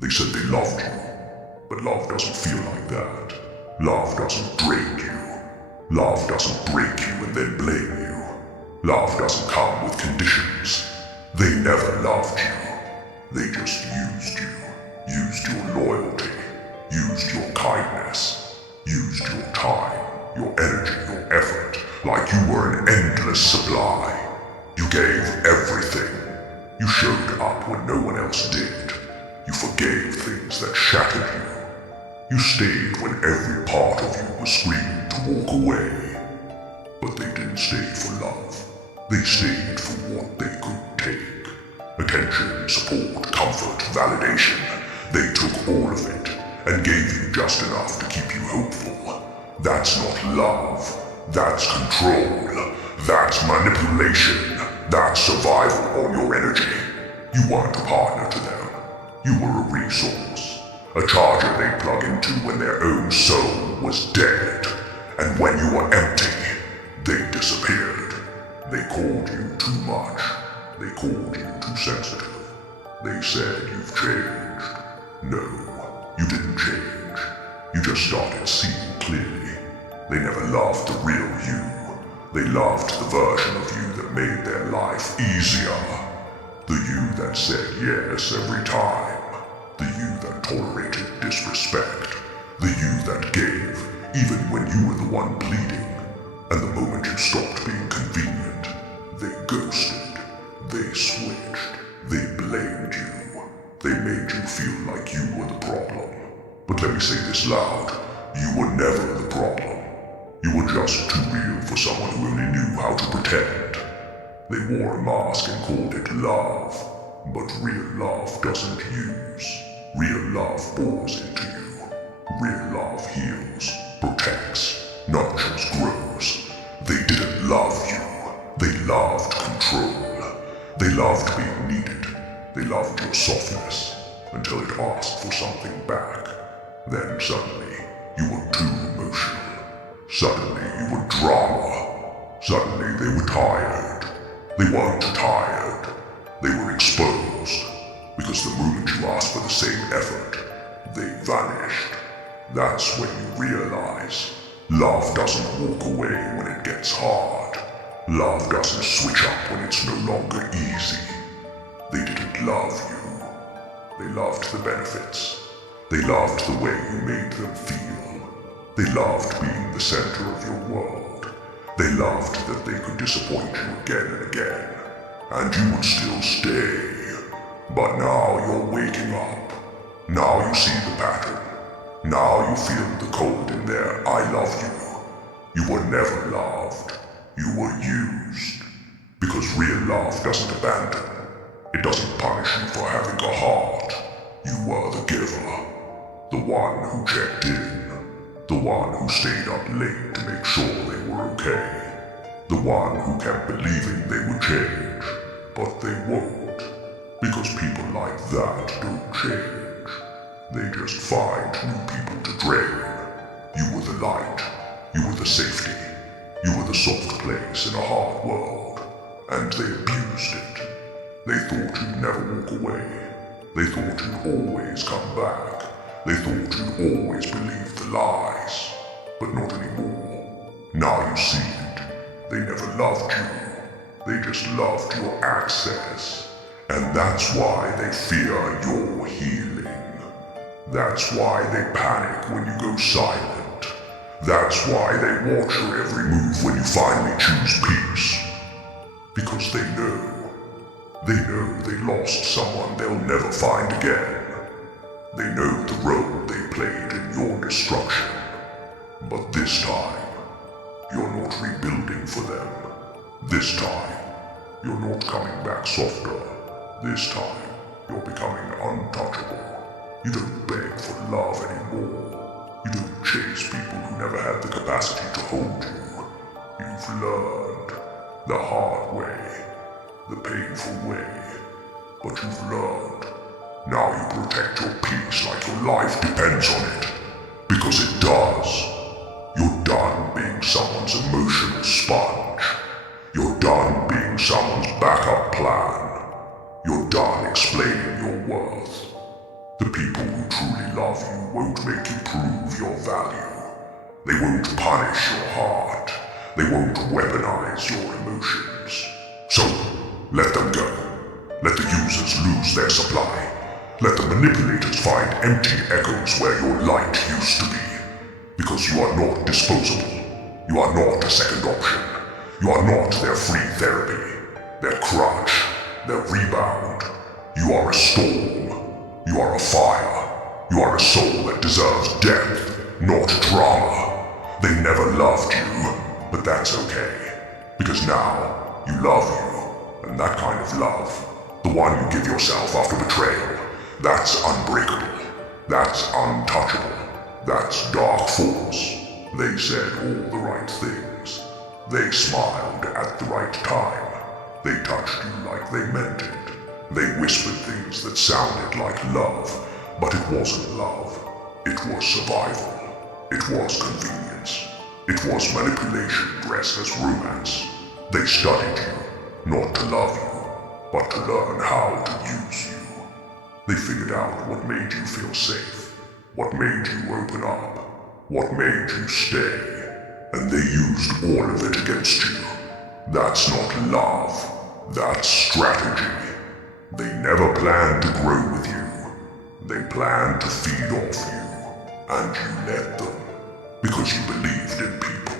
They said they loved you, but love doesn't feel like that. Love doesn't drain you. Love doesn't break you and then blame you. Love doesn't come with conditions. They never loved you. They just used you. Used your loyalty. Used your kindness. Used your time, your energy, your effort, like you were an endless supply. You gave everything. You showed up when no one else did. You forgave things that shattered you. You stayed when every part of you was screaming to walk away. But they didn't stay for love. They stayed for what they could take. Attention, support, comfort, validation. They took all of it and gave you just enough to keep you hopeful. That's not love. That's control. That's manipulation. That's survival on your energy. You weren't a partner to them. You were a resource. A charger they plug into when their own soul was dead. And when you were empty, they disappeared. They called you too much. They called you too sensitive. They said you've changed. No, you didn't change. You just started seeing clearly. They never loved the real you. They loved the version of you that made their life easier. The you that said yes every time. The you that tolerated disrespect. The you that gave even when you were the one pleading. And the moment you stopped being convenient, they ghosted. They switched. They blamed you. They made you feel like you were the problem. But let me say this loud. You were never the problem. You were just too real for someone who only knew how to pretend. They wore a mask and called it love. But real love doesn't use. Real love bores into you. Real love heals, protects, nurtures, grows. They didn't love you. They loved control. They loved being needed. They loved your softness until it asked for something back. Then suddenly, you were too emotional. Suddenly, you were drama. Suddenly, they were tired. They weren't tired. They were exposed. Because the moment you asked for the same effort, they vanished. That's when you realize love doesn't walk away when it gets hard. Love doesn't switch up when it's no longer easy. They didn't love you. They loved the benefits. They loved the way you made them feel. They loved being the center of your world. They loved that they could disappoint you again and again. And you would still stay. But now you're waking up. Now you see the pattern. Now you feel the cold in their I love you. You were never loved. You were used. Because real love doesn't abandon. It doesn't punish you for having a heart. You were the giver. The one who checked in. The one who stayed up late to make sure they were okay. The one who kept believing they would change. But they won't. Because people like that don't change. They just find new people to drain. You were the light. You were the safety. You were the soft place in a hard world. And they abused it. They thought you'd never walk away. They thought you'd always come back. They thought you'd always believe the lies. But not anymore. Now you see it. They never loved you. They just loved your access. And that's why they fear your healing. That's why they panic when you go silent. That's why they watch your every move when you finally choose peace. Because they know they lost someone they'll never find again. They know the role they played in your destruction. But this time, you're not rebuilding for them. This time, you're not coming back softer. This time, you're becoming untouchable. You don't beg for love anymore. You don't chase people who never had the capacity to hold you. You've learned the hard way, the painful way. But you've learned. Now you protect your peace like your life depends on it. Because it does. You're done being someone's emotional sponge. You're done being someone's backup plan. You're done explaining your worth. The people love you won't make you prove your value. They won't punish your heart. They won't weaponize your emotions. So, let them go. Let the users lose their supply. Let the manipulators find empty echoes where your light used to be. Because you are not disposable. You are not a second option. You are not their free therapy, their crutch, their rebound. You are a storm. You are a fire. You are a soul that deserves depth, not drama. They never loved you, but that's okay. Because now, you love you. And that kind of love, the one you give yourself after betrayal, that's unbreakable. That's untouchable. That's dark force. They said all the right things. They smiled at the right time. They touched you like they meant it. They whispered things that sounded like love, but it wasn't love. It was survival. It was convenience. It was manipulation dressed as romance. They studied you, not to love you, but to learn how to use you. They figured out what made you feel safe, what made you open up, what made you stay, and they used all of it against you. That's not love, that's strategy. They never planned to grow with you. They planned to feed off you, and you let them. Because you believed in people.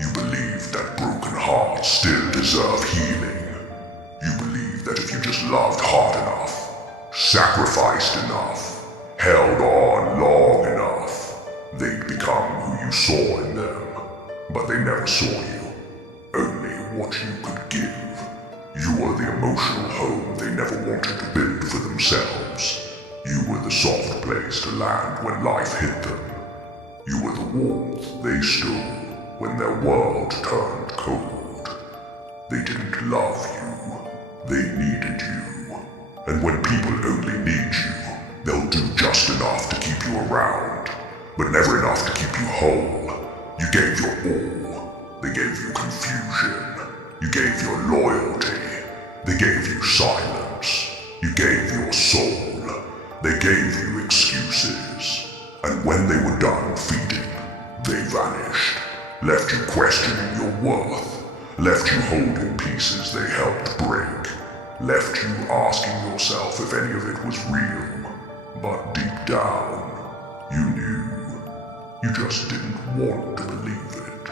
You believed that broken hearts still deserve healing. You believed that if you just loved hard enough, sacrificed enough, held on long enough, they'd become who you saw in them. But they never saw you, only what you could give. You were the emotional home they never wanted to build for themselves. You were the soft place to land when life hit them. You were the warmth they stole when their world turned cold. They didn't love you, they needed you. And when people only need you, they'll do just enough to keep you around, but never enough to keep you whole. You gave your all, they gave you confusion. You gave your loyalty, they gave you silence. You gave your soul, they gave you excuses. And when they were done feeding, they vanished, left you questioning your worth, left you holding pieces they helped break, left you asking yourself if any of it was real. But deep down, you knew. You just didn't want to believe it.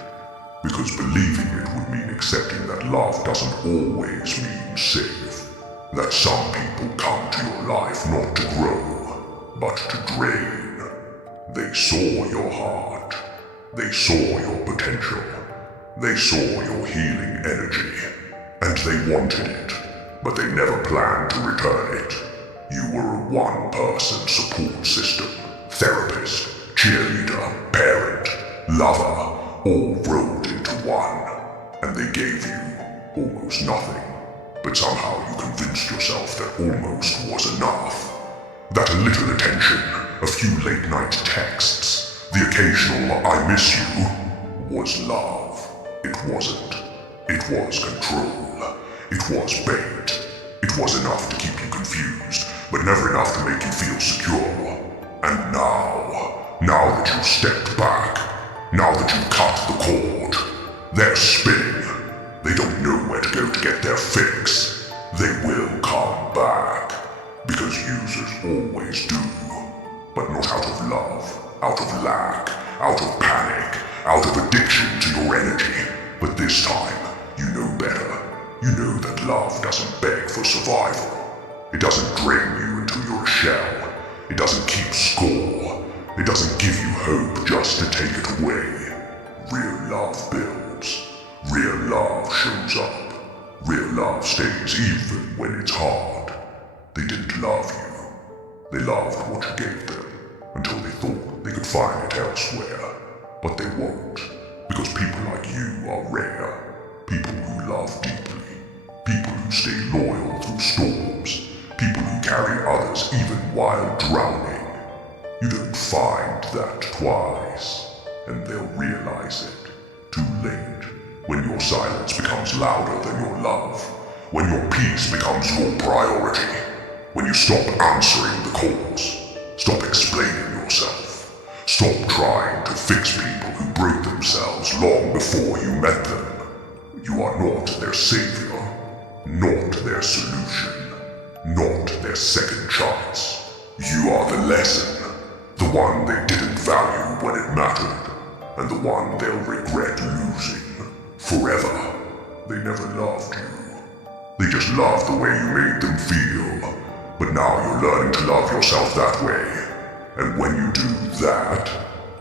Because believing it would mean accepting that love doesn't always mean safe. That some people come to your life not to grow, but to drain. They saw your heart. They saw your potential. They saw your healing energy. And they wanted it, but they never planned to return it. You were a one-person support system. Therapist, cheerleader, parent, lover, all rolled into one. And they gave you almost nothing. But somehow you convinced yourself that almost was enough. That a little attention, a few late-night texts, the occasional "I miss you" was love. It wasn't. It was control. It was bait. It was enough to keep you confused, but never enough to make you feel secure. And now that you've stepped back, now that you've cut the cord, they're spinning. They don't know where to go to get their fix. They will come back. Because users always do. But not out of love, out of lack, out of panic, out of addiction to your energy. But this time, you know better. You know that love doesn't beg for survival. It doesn't drain you until you're a shell. It doesn't keep score. It doesn't give you hope just to take it away. Real love builds. Real love shows up. Real love stays even when it's hard. They didn't love you. They loved what you gave them, until they thought they could find it elsewhere. But they won't, because people like you are rare. People who love deeply. People who stay loyal through storms. People who carry others even while drowning. You don't find that twice, and they'll realize it too late. When your silence becomes louder than your love. When your peace becomes your priority. When you stop answering the calls, stop explaining yourself. Stop trying to fix people who broke themselves long before you met them. You are not their savior, not their solution, not their second chance. You are the lesson, the one they didn't value when it mattered, and the one they'll regret losing forever. They never loved you. They just loved the way you made them feel. But now you're learning to love yourself that way. And when you do that,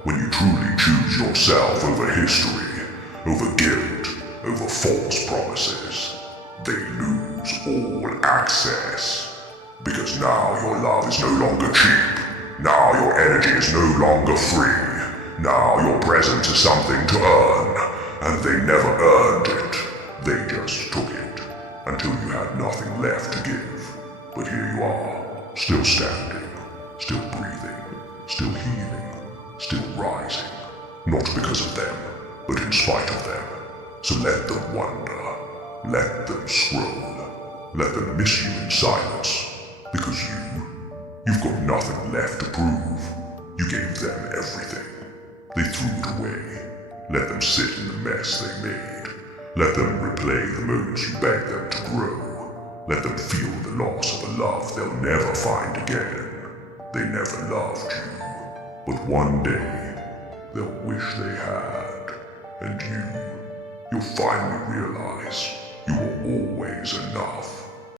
when you truly choose yourself over history, over guilt, over false promises, they lose all access. Because now your love is no longer cheap. Now your energy is no longer free. Now your presence is something to earn. And they never earned it. They just took it. Until you had nothing left to give. But here you are, still standing, still breathing, still healing, still rising. Not because of them, but in spite of them. So let them wonder, let them scroll, let them miss you in silence. Because you've got nothing left to prove. You gave them everything. They threw it away. Let them sit in the mess they made. Let them replay the moments you begged them to grow. Let them feel the loss of a love they'll never find again. They never loved you. But one day, they'll wish they had. And you'll finally realize you were always enough.